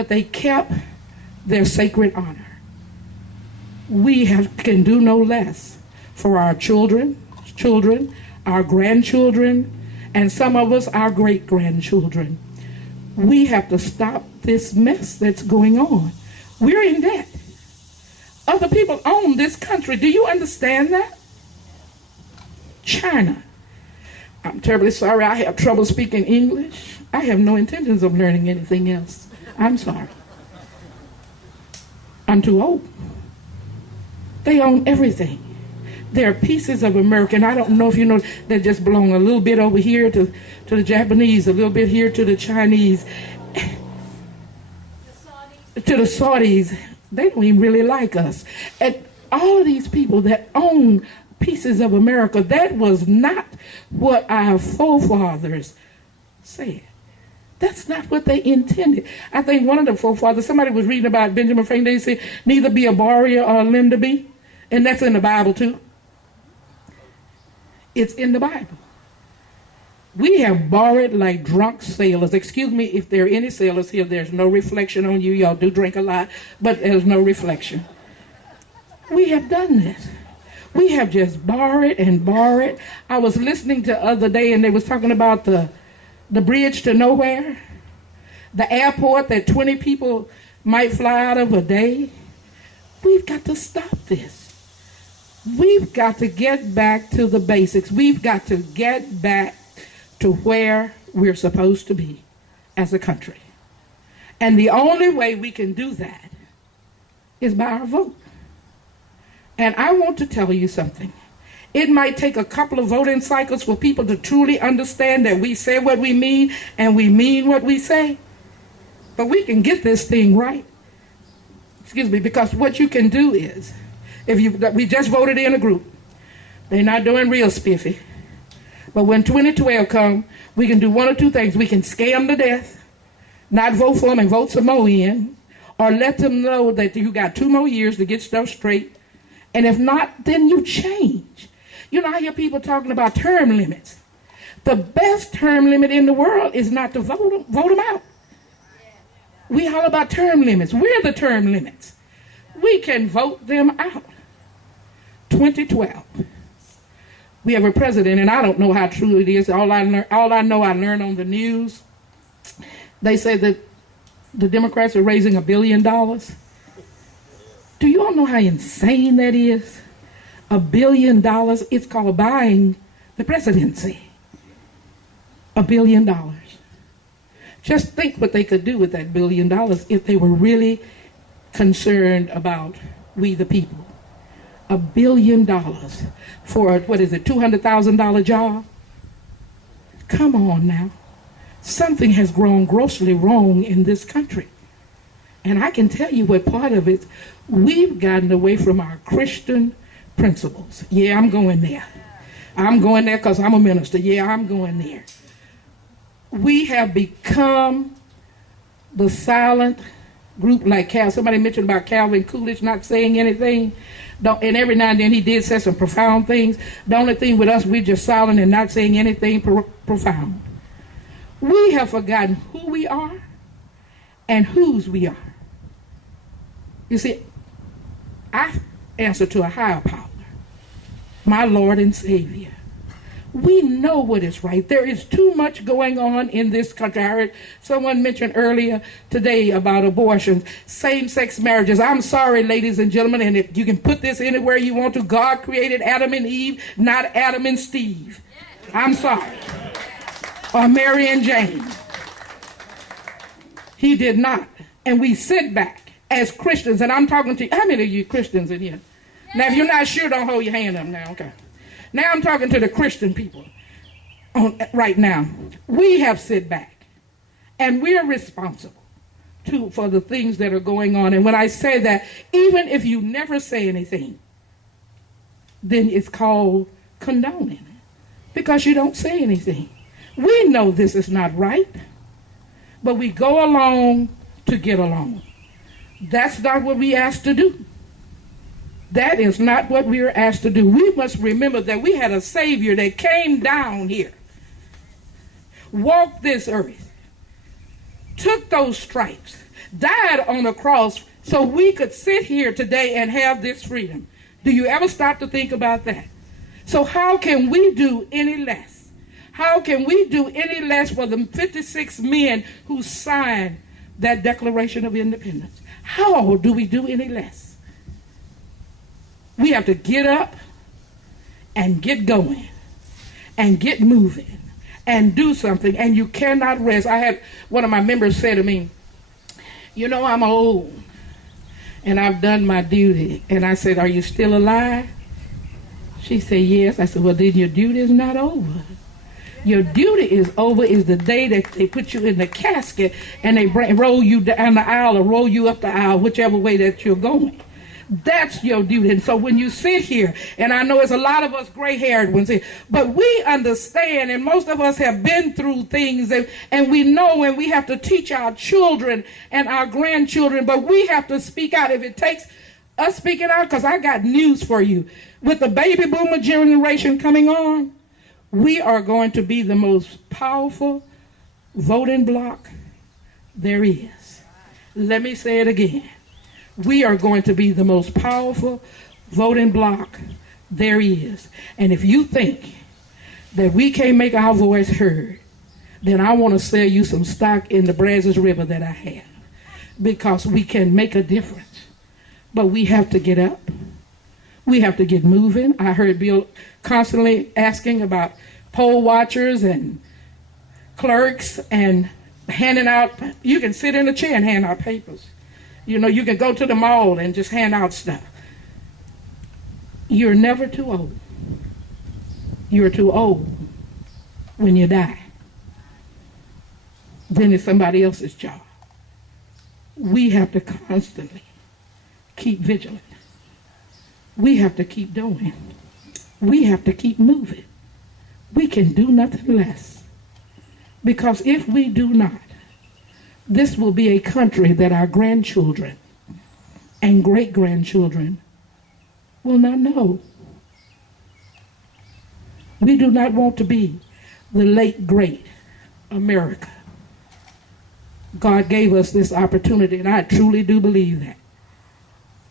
but they kept their sacred honor. We can do no less for our children, our grandchildren, and some of us, our great-grandchildren. We have to stop this mess that's going on. We're in debt. Other people own this country. Do you understand that? China. I'm terribly sorry I have trouble speaking English. I have no intentions of learning anything else. I'm sorry. I'm too old. They own everything. They're pieces of America, and I don't know if you know, they just belong a little bit over here to the Japanese, a little bit here to the Chinese, to the Saudis. They don't even really like us. And all of these people that own pieces of America, that was not what our forefathers said. That's not what they intended. I think one of the forefathers, somebody was reading about Benjamin Franklin, they said, neither be a borrower or a lender be. And that's in the Bible too. It's in the Bible. We have borrowed like drunk sailors. Excuse me if there are any sailors here, there's no reflection on you. Y'all do drink a lot, but there's no reflection. We have done this. We have just borrowed and borrowed. I was listening to the other day and they was talking about the bridge to nowhere, the airport that 20 people might fly out of a day. We've got to stop this. We've got to get back to the basics. We've got to get back to where we're supposed to be as a country. And the only way we can do that is by our vote. And I want to tell you something. It might take a couple of voting cycles for people to truly understand that we say what we mean and we mean what we say. But we can get this thing right. Excuse me, because what you can do is, we just voted in a group. They're not doing real spiffy. But when 2012 comes, we can do one or two things. We can scare them to death, not vote for them and vote some more in, or let them know that you got 2 more years to get stuff straight. And if not, then you change. You know, I hear people talking about term limits. The best term limit in the world is not to vote them out. We all about term limits. We're the term limits. We can vote them out. 2012. We have a president, and I don't know how true it is. All I know I learned on the news. They say that the Democrats are raising $1 billion. Do you all know how insane that is? $1 billion. It's called buying the presidency. $1 billion. Just think what they could do with that $1 billion if they were really concerned about we the people. $1 billion for, what is it, $200,000 job? Come on now. Something has grown grossly wrong in this country. And I can tell you what part of it, we've gotten away from our Christian principles. Yeah, I'm going there. I'm going there because I'm a minister. Yeah, I'm going there. We have become the silent group like Cal. Somebody mentioned about Calvin Coolidge not saying anything. And every now and then he did say some profound things. The only thing with us, we're just silent and not saying anything profound. We have forgotten who we are and whose we are. You see, I answer to a higher power, my Lord and Savior. We know what is right. There is too much going on in this country. I heard someone mention earlier today about abortions, same-sex marriages. I'm sorry, ladies and gentlemen, and if you can put this anywhere you want to, God created Adam and Eve, not Adam and Steve. I'm sorry. Or Mary and Jane. He did not. And we sit back as Christians, and I'm talking to you. How many of you Christians in here? Now, if you're not sure, don't hold your hand up now, okay? Now I'm talking to the Christian people right now. We have sit back, and we're responsible for the things that are going on. And when I say that, even if you never say anything, then it's called condoning, because you don't say anything. We know this is not right, but we go along to get along. That's not what we asked to do. That is not what we are asked to do. We must remember that we had a Savior that came down here, walked this earth, took those stripes, died on the cross so we could sit here today and have this freedom. Do you ever stop to think about that? So how can we do any less? How can we do any less for the 56 men who signed that Declaration of Independence? How do we do any less? We have to get up and get going and get moving and do something, and you cannot rest. I had one of my members say to me, you know, I'm old and I've done my duty. And I said, are you still alive? She said, yes. I said, well, then your duty is not over. Your duty is over is the day that they put you in the casket and they roll you down the aisle or roll you up the aisle, whichever way that you're going. That's your duty. And so when you sit here, and I know it's a lot of us gray-haired ones here, but we understand, and most of us have been through things, and we know, and we have to teach our children and our grandchildren, but we have to speak out. If it takes us speaking out, because I got news for you. With the baby boomer generation coming on, we are going to be the most powerful voting bloc there is. Let me say it again. We are going to be the most powerful voting bloc there is. And if you think that we can't make our voice heard, then I want to sell you some stock in the Brazos River that I have, because we can make a difference. But we have to get up. We have to get moving. I heard Bill constantly asking about poll watchers and clerks and handing out. You can sit in a chair and hand out papers. You know, you can go to the mall and just hand out stuff. You're never too old. You're too old when you die. Then it's somebody else's job. We have to constantly keep vigilant. We have to keep doing. We have to keep moving. We can do nothing less. Because if we do not, this will be a country that our grandchildren and great-grandchildren will not know. We do not want to be the late, great America. God gave us this opportunity, and I truly do believe that,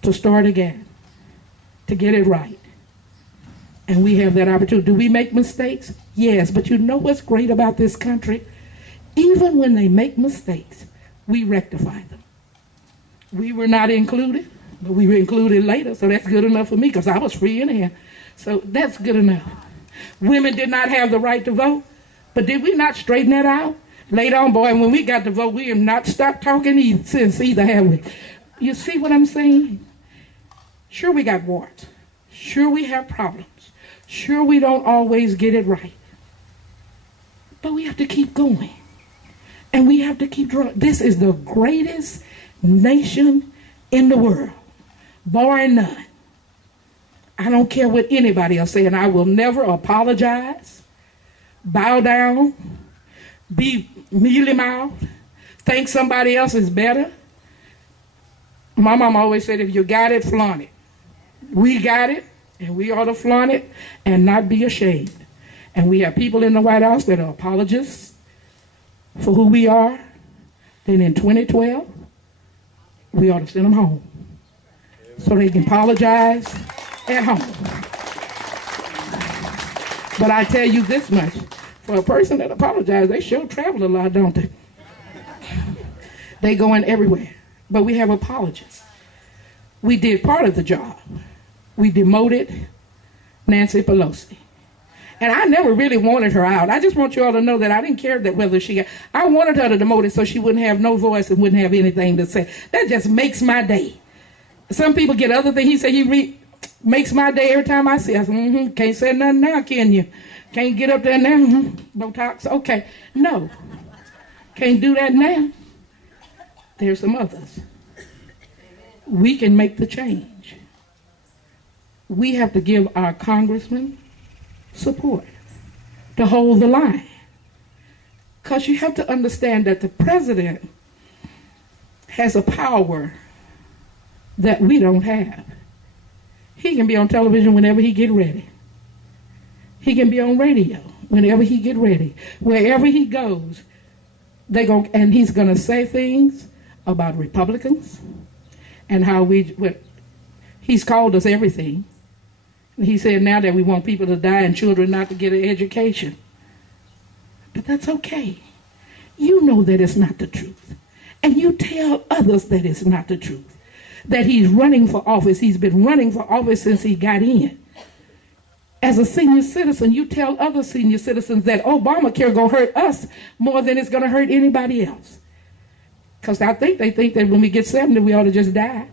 to start again, to get it right. And we have that opportunity. Do we make mistakes? Yes, but you know what's great about this country? Even when they make mistakes, we rectify them. We were not included, but we were included later, so that's good enough for me, because I was free in here. So that's good enough. Women did not have the right to vote, but did we not straighten that out? Later on, boy, when we got to vote, we have not stopped talking since either, have we? You see what I'm saying? Sure, we got warts. Sure, we have problems. Sure, we don't always get it right. But we have to keep going. And we have to keep drawing. This is the greatest nation in the world, barring none. I don't care what anybody else says, and I will never apologize, bow down, be mealy-mouthed, think somebody else is better. My mom always said, if you got it, flaunt it. We got it, and we ought to flaunt it and not be ashamed. And we have people in the White House that are apologists for who we are. Then in 2012, we ought to send them home so they can apologize at home. But I tell you this much, for a person that apologizes, they sure travel a lot, don't they? They go in everywhere. But we have apologists. We did part of the job. We demoted Nancy Pelosi. And I never really wanted her out. I just want you all to know that I didn't care that whether she got, I wanted her to demote it so she wouldn't have no voice and wouldn't have anything to say. That just makes my day. Some people get other things. He said makes my day every time I see her. I said, can't say nothing now, can you? Can't get up there now. Botox, okay. No. Can't do that now. There's some others. We can make the change. We have to give our congressmen support to hold the line. Because you have to understand that the president has a power that we don't have. He can be on television whenever he get ready. He can be on radio whenever he get ready. Wherever he goes, and he's going to say things about Republicans and how he's called us everything. He said now that we want people to die and children not to get an education. But that's okay. You know that it's not the truth. And you tell others that it's not the truth. That he's running for office. He's been running for office since he got in. As a senior citizen, you tell other senior citizens that Obamacare going to hurt us more than it's going to hurt anybody else. Because I think they think that when we get 70, we ought to just die.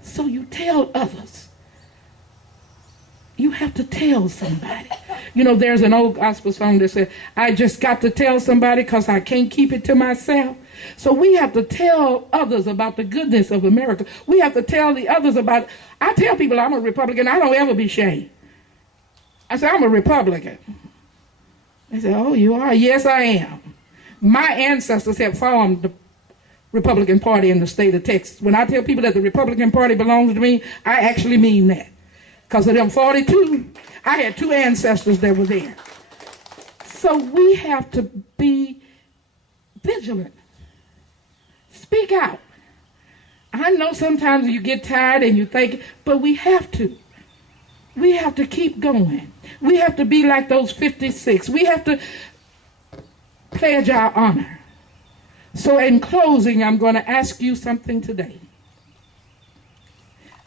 So you tell others. You have to tell somebody. You know, there's an old gospel song that says, I just got to tell somebody because I can't keep it to myself. So we have to tell others about the goodness of America. We have to tell the others about, I tell people I'm a Republican. I don't ever be ashamed. I say, I'm a Republican. They say, oh, you are? Yes, I am. My ancestors have formed the Republican Party in the state of Texas. When I tell people that the Republican Party belongs to me, I actually mean that. Because of them 42, I had 2 ancestors that were there. So we have to be vigilant. Speak out. I know sometimes you get tired and you think, but we have to. We have to keep going. We have to be like those 56. We have to pledge our honor. So in closing, I'm going to ask you something today.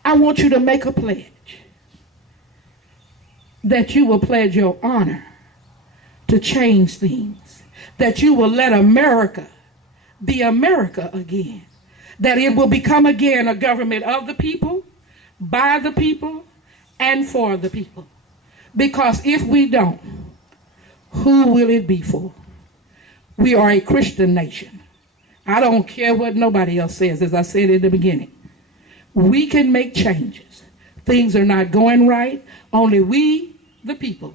I want you to make a pledge that you will pledge your honor to change things, that you will let America be America again, that it will become again a government of the people, by the people, and for the people. Because if we don't, who will it be for? We are a Christian nation. I don't care what nobody else says, as I said in the beginning. We can make changes. Things are not going right. Only we, the people,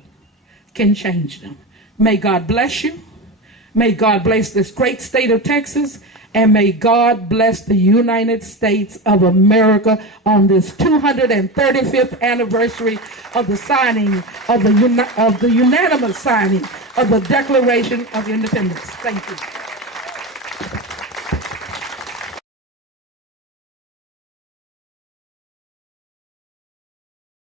can change them. May God bless you. May God bless this great state of Texas. And may God bless the United States of America on this 235th anniversary of the signing of the unanimous signing of the Declaration of Independence. Thank you.